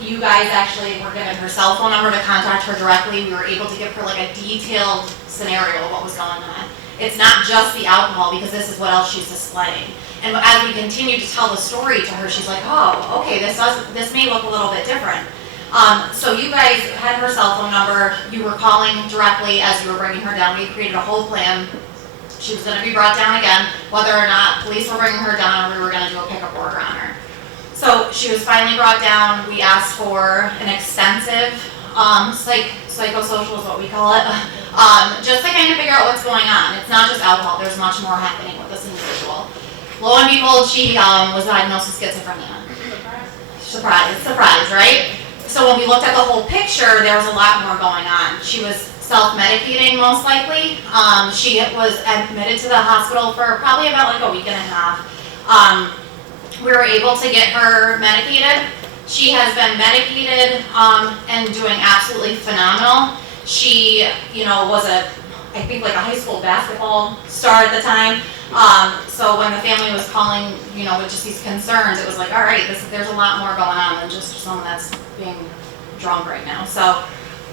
You guys actually were given her cell phone number to contact her directly. We were able to give her like a detailed scenario of what was going on. It's not just the alcohol, because this is what else she's displaying. And as we continued to tell the story to her, she's like, oh, okay, this may look a little bit different. So you guys had her cell phone number, you were calling directly as you were bringing her down. We created a whole plan. She was going to be brought down again, whether or not police were bringing her down or we were going to do a pickup order on her. So she was finally brought down. We asked for an extensive psychosocial is what we call it, just to kind of figure out what's going on. It's not just alcohol, there's much more happening with this individual. Lo and behold, she was diagnosed with schizophrenia. Surprise, right? So when we looked at the whole picture, there was a lot more going on. She was self-medicating most likely. She was admitted to the hospital for probably about like a week and a half. We were able to get her medicated. She has been medicated and doing absolutely phenomenal. She, was I think like a high school basketball star at the time. So when the family was calling, with just these concerns, it was like, all right, there's a lot more going on than just someone that's being drunk right now. So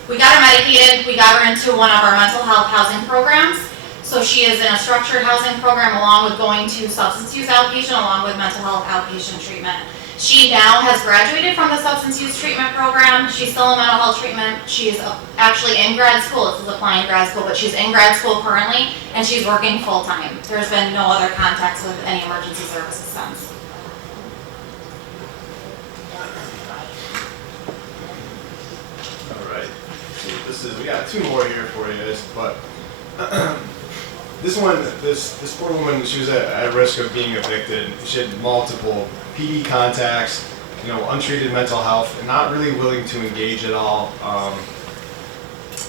we got her medicated. We got her into one of our mental health housing programs. So she is in a structured housing program along with going to substance use outpatient along with mental health outpatient treatment. She now has graduated from the substance use treatment program. She's still in mental health treatment. She's actually in grad school. This is applying grad school, but she's in grad school currently, and she's working full-time. There's been no other contacts with any emergency services since. All right. So we got two more here for you, but this poor woman, she was at risk of being evicted. She had multiple PD contacts, untreated mental health, and not really willing to engage at all.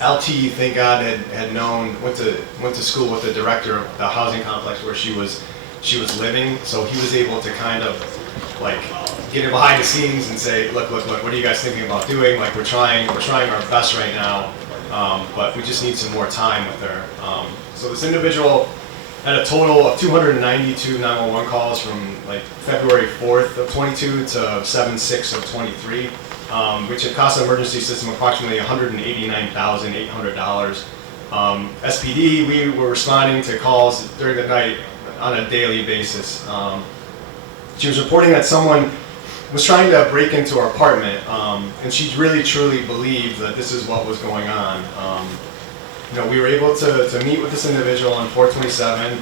LT, thank God, had known, went to school with the director of the housing complex where she was living, so he was able to kind of like get her behind the scenes and say, look, what are you guys thinking about doing? Like we're trying our best right now, but we just need some more time with her. So this individual had a total of 292 911 calls from like February 4th of 22 to 7/6 of 23, which had cost the emergency system approximately $189,800. SPD, we were responding to calls during the night on a daily basis. She was reporting that someone was trying to break into her apartment, and she really truly believed that this is what was going on. We were able to meet with this individual on 427.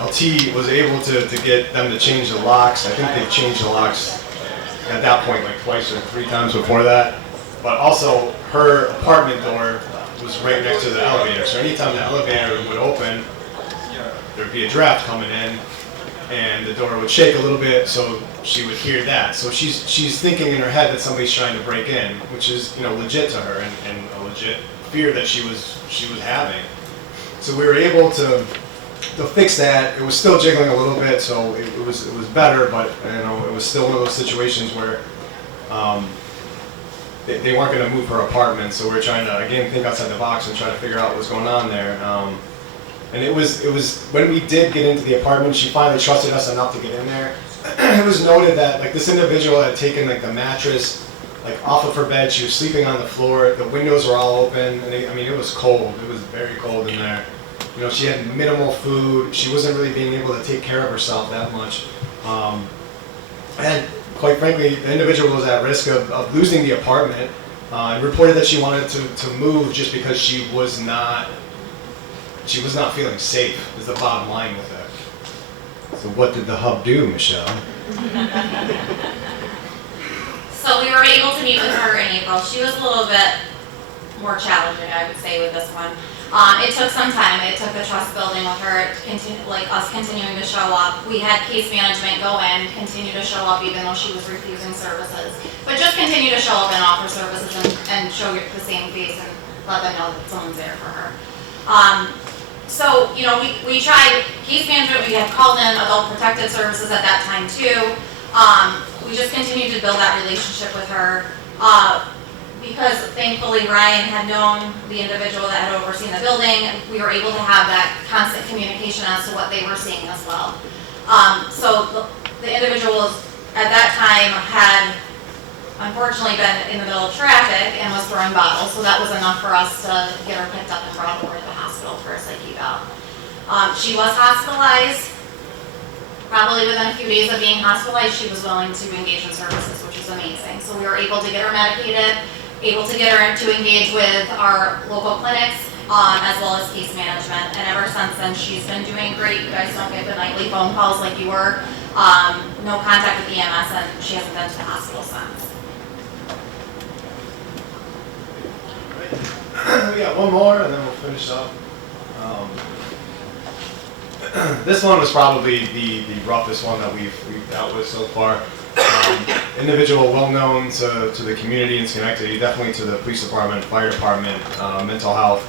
LT was able to get them to change the locks. I think they've changed the locks at that point like twice or three times before that. But also, her apartment door was right next to the elevator. So anytime the elevator would open, there'd be a draft coming in, and the door would shake a little bit, so she would hear that. So she's thinking in her head that somebody's trying to break in, which is legit to her and a legit fear that she was having. So we were able to fix that. It was still jiggling a little bit, so it was better, but it was still one of those situations where they weren't going to move her apartment. So we were trying to again think outside the box and try to figure out what was going on there. And it was when we did get into the apartment, she finally trusted us enough to get in there. it was noted that like this individual had taken like the mattress like off of her bed. She was sleeping on the floor. The windows were all open, and I mean it was cold. It was very cold in there. You know, she had minimal food. She wasn't really being able to take care of herself that much. And quite frankly, the individual was at risk of losing the apartment, and reported that she wanted to move just because she was not feeling safe, is the bottom line with it. So what did the hub do, Michelle? So we were able to meet with her in April. She was a little bit more challenging, I would say, with this one. It took some time. It took the trust building with her, us continuing to show up. We had case management go in, continue to show up even though she was refusing services. But just continue to show up and offer services and show the same face and let them know that someone's there for her. So, you know, we tried case management. We had called in adult protective services at that time too. We just continued to build that relationship with her. Because thankfully Ryan had known the individual that had overseen the building, we were able to have that constant communication as to what they were seeing as well. So the individual at that time had unfortunately been in the middle of traffic and was throwing bottles, so that was enough for us to get her picked up and brought over to the hospital for a psych eval. She was hospitalized. Probably within a few days of being hospitalized, she was willing to engage in services, which is amazing. So we were able to get her medicated, able to get her to engage with our local clinics, as well as case management. And ever since then, she's been doing great. You guys don't get the nightly phone calls like you were. No contact with EMS, and she hasn't been to the hospital since. We got one more, and then we'll finish up. This one was probably the roughest one that we've dealt with so far. Individual well known to the community in Schenectady, definitely to the police department, fire department, mental health.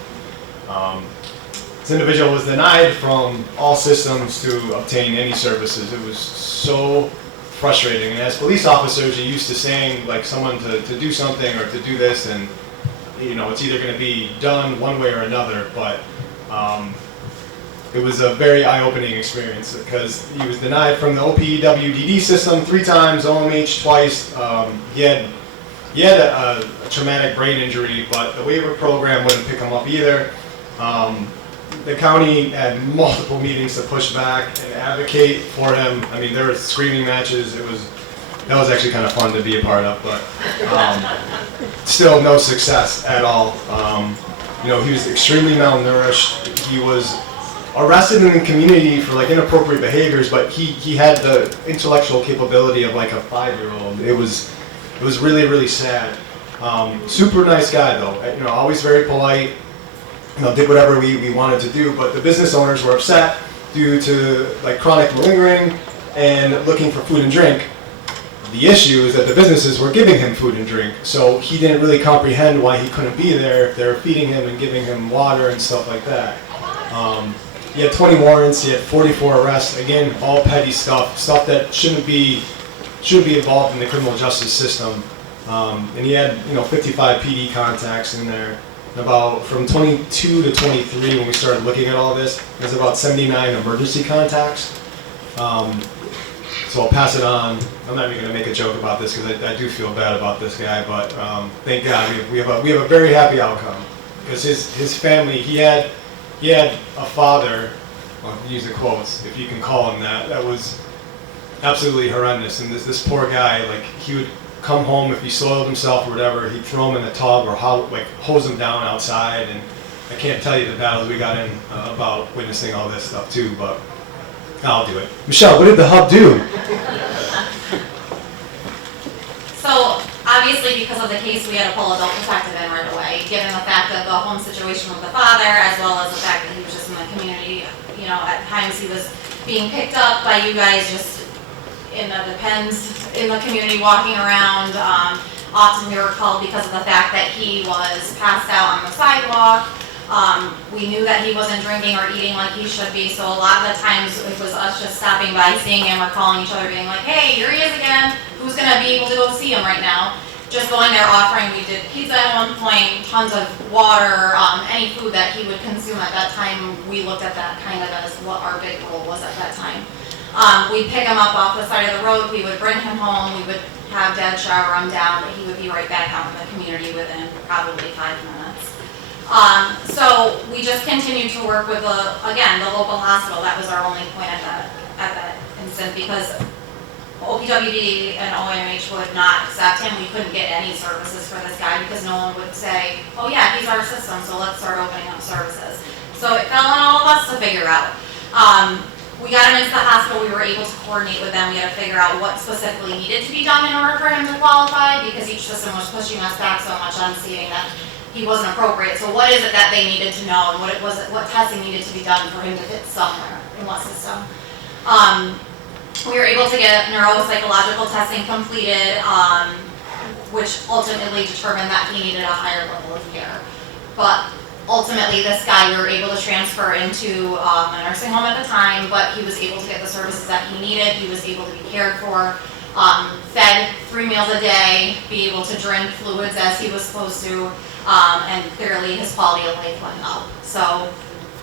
This individual was denied from all systems to obtain any services. It was so frustrating. And as police officers, you're used to saying like someone to do something or to do this, and you know it's either going to be done one way or another. But it was a very eye-opening experience because he was denied from the OPWDD system 3 times, OMH twice. He had a traumatic brain injury, but the waiver program wouldn't pick him up either. The county had multiple meetings to push back and advocate for him. I mean, there were screaming matches. That was actually kind of fun to be a part of, but still no success at all. You know, he was extremely malnourished. He was arrested in the community for like inappropriate behaviors, but he had the intellectual capability of like a 5-year-old. It was really, really sad. Super nice guy though, you know, always very polite, you know, did whatever we wanted to do, but the business owners were upset due to like chronic malingering and looking for food and drink. The issue is that the businesses were giving him food and drink, so he didn't really comprehend why he couldn't be there. They were feeding him and giving him water and stuff like that. He had 20 warrants, he had 44 arrests, again, all petty stuff that shouldn't be involved in the criminal justice system. And he had, you know, 55 PD contacts in there. About from 22 to 23, when we started looking at all this, there's about 79 emergency contacts. So I'll pass it on. I'm not even going to make a joke about this because I do feel bad about this guy, but thank God we have a very happy outcome because his family, he had a father, I'll use the quotes, if you can call him that was absolutely horrendous. And this poor guy, like, he would come home if he soiled himself or whatever, he'd throw him in the tub or hose him down outside. And I can't tell you the battles we got in about witnessing all this stuff too, but I'll do it. Michelle, what did the hub do? So obviously because of the case, we had to pull adult protective in right away, given the fact of the home situation with the father, as well as the fact that he was just in the community. You know, at times he was being picked up by you guys just in the pens in the community walking around. Often we were called because of the fact that he was passed out on the sidewalk. We knew that he wasn't drinking or eating like he should be, so a lot of the times it was us just stopping by, seeing him, or calling each other, being like, hey, here he is again, who's going to be able to go see him right now? Just going there offering, we did pizza at one point, tons of water, any food that he would consume at that time. We looked at that kind of as what our big role was at that time. We'd pick him up off the side of the road, we would bring him home, we would have Dad shower him down, but he would be right back out in the community within probably 5 minutes. So we just continued to work with again, the local hospital. That was our only point at that instant, because OPWD and OMH would not accept him. We couldn't get any services for this guy because no one would say, oh yeah, he's our system, so let's start opening up services. So it fell on all of us to figure out. We got him into the hospital, we were able to coordinate with them, we had to figure out what specifically needed to be done in order for him to qualify, because each system was pushing us back so much on seeing that he wasn't appropriate. So what is it that they needed to know, and what testing needed to be done for him to fit somewhere, in what system? We were able to get neuropsychological testing completed, which ultimately determined that he needed a higher level of care. But ultimately, this guy, we were able to transfer into a nursing home at the time, but he was able to get the services that he needed. He was able to be cared for, fed 3 meals a day, be able to drink fluids as he was supposed to, and clearly his quality of life went up. So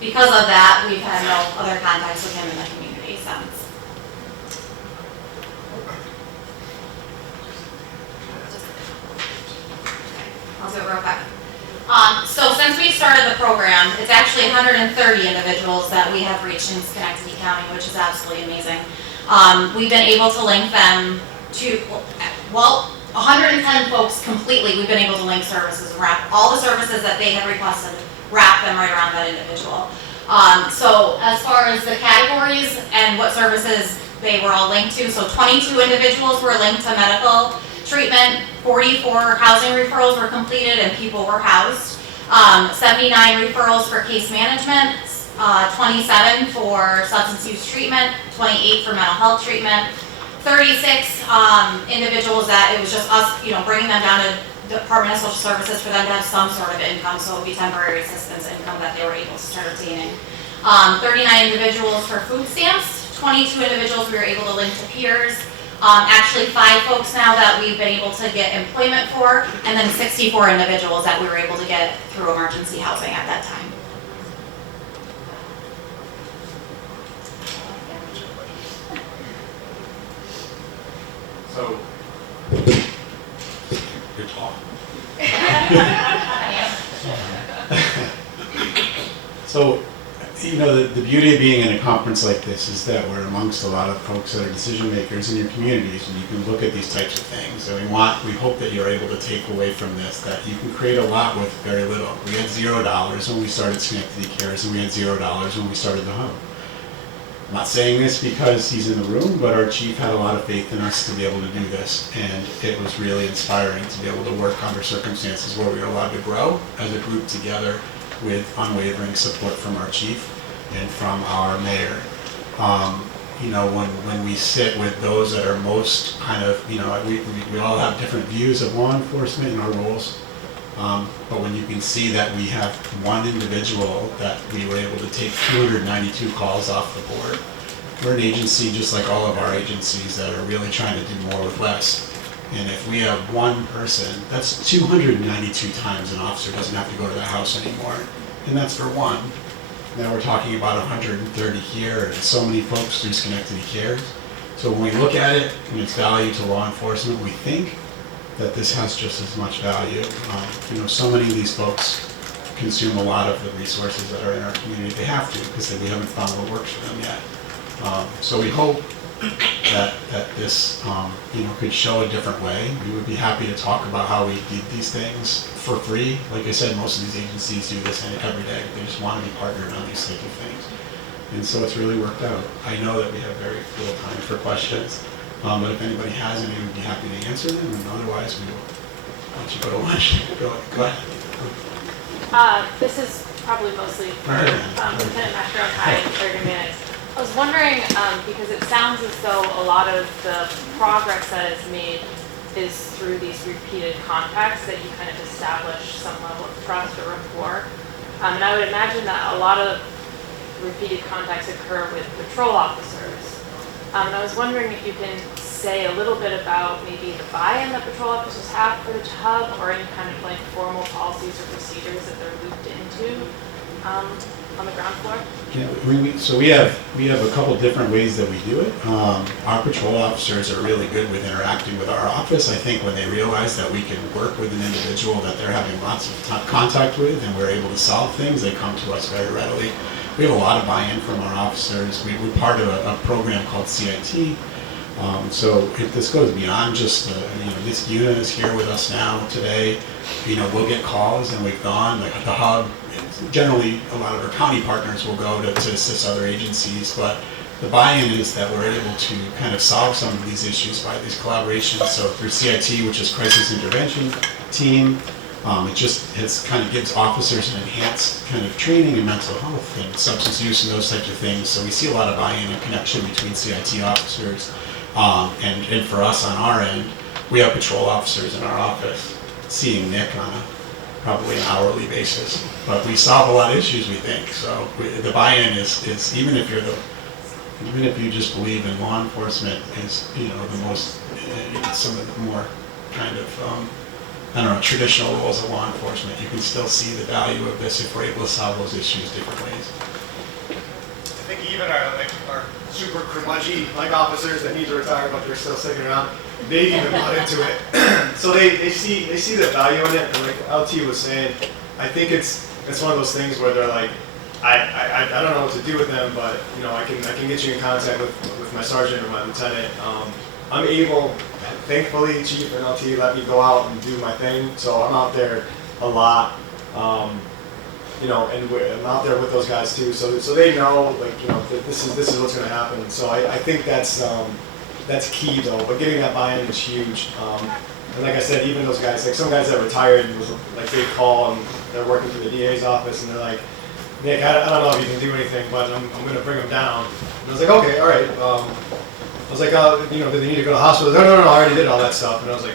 because of that, we've had no other contacts with him in the community since. I'll do it real quick. So since we started the program, it's actually 130 individuals that we have reached in Schenectady County, which is absolutely amazing. We've been able to link them to, 110 folks completely, we've been able to link services, wrap all the services that they had requested, wrap them right around that individual. So as far as the categories and what services they were all linked to, so 22 individuals were linked to medical treatment, 44 housing referrals were completed and people were housed, 79 referrals for case management, 27 for substance use treatment, 28 for mental health treatment, 36 individuals that it was just us, bringing them down to Department of Social Services for them to have some sort of income, so it would be temporary assistance income that they were able to start obtaining. 39 individuals for food stamps, 22 individuals we were able to link to peers, actually 5 folks now that we've been able to get employment for, and then 64 individuals that we were able to get through emergency housing at that time. So, Good talk. So, the beauty of being in a conference like this is that we're amongst a lot of folks that are decision makers in your communities, and you can look at these types of things. And we hope that you're able to take away from this that you can create a lot with very little. We had $0 when we started Schenectady Cares, and we had $0 when we started the hub. I'm not saying this because he's in the room, but our chief had a lot of faith in us to be able to do this, and it was really inspiring to be able to work under circumstances where we were allowed to grow as a group together with unwavering support from our chief and from our mayor. When we sit with those that are most kind of, we all have different views of law enforcement and our roles. But when you can see that we have one individual that we were able to take 292 calls off the board, we're an agency just like all of our agencies that are really trying to do more with less. And if we have one person, that's 292 times an officer doesn't have to go to the house anymore. And that's for one. Now we're talking about 130 here and so many folks through Schenectady Cares. So when we look at it and its value to law enforcement, we think that this has just as much value. So many of these folks consume a lot of the resources that are in our community. They have to because we haven't found what works for them yet. So we hope that this could show a different way. We would be happy to talk about how we did these things for free. Like I said, most of these agencies do this every day. They just want to be partnered on these type of things. And so it's really worked out. I know that we have very little time for questions. But if anybody has any, we'd be happy to answer them, and otherwise we will let you go to lunch. Go ahead. This is probably mostly for Lieutenant Master on high in 30 minutes. I was wondering, because it sounds as though a lot of the progress that is made is through these repeated contacts that you kind of establish some level of trust or rapport. And I would imagine that a lot of repeated contacts occur with patrol officers. And I was wondering if you can say a little bit about maybe the buy-in that patrol officers have for the hub, or any kind of formal policies or procedures that they're looped into on the ground floor? Yeah, so we have a couple different ways that we do it. Our patrol officers are really good with interacting with our office. I think when they realize that we can work with an individual that they're having lots of contact with and we're able to solve things, they come to us very readily. We have a lot of buy-in from our officers. We're part of a program called CIT. So if this goes beyond just, this unit is here with us now today, we'll get calls and we've gone, like the hub, generally a lot of our county partners will go to assist other agencies, but the buy-in is that we're able to kind of solve some of these issues by these collaborations. So through CIT, which is Crisis Intervention Team, it just kind of gives officers an enhanced kind of training in mental health and substance use and those types of things. So we see a lot of buy-in and connection between CIT officers. And for us on our end, we have patrol officers in our office seeing Nick on probably an hourly basis. But we solve a lot of issues, we think. So the buy-in is even if you just believe in law enforcement is the most some of the more kind of traditional roles of law enforcement, you can still see the value of this if we're able to solve those issues different ways. I think even our super curmudgeon officers that need to retire but they're still sticking around, they even bought into it. So they see the value in it, and like LT was saying, I think it's one of those things where they're like, I don't know what to do with them, but I can get you in contact with my sergeant or my lieutenant. I'm able, thankfully, Chief and LT let me go out and do my thing, so I'm out there a lot. And I'm out there with those guys too, so they know, that this is what's going to happen. So I think that's key though. But getting that buy-in is huge. And like I said, even those guys, like some guys that retired, they call and they're working through the DA's office, and they're like, Nick, I don't know if you can do anything, but I'm going to bring them down. And I was like, okay, all right. I was like, do they need to go to the hospital? No, I already did all that stuff. And I was like,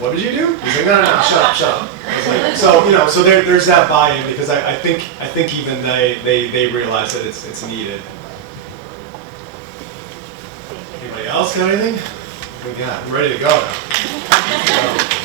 what did you do? He's like, no, shut up. I was like, so there's that buy-in, because I think even they realize that it's needed. Anybody else got anything? We got. I'm ready to go now.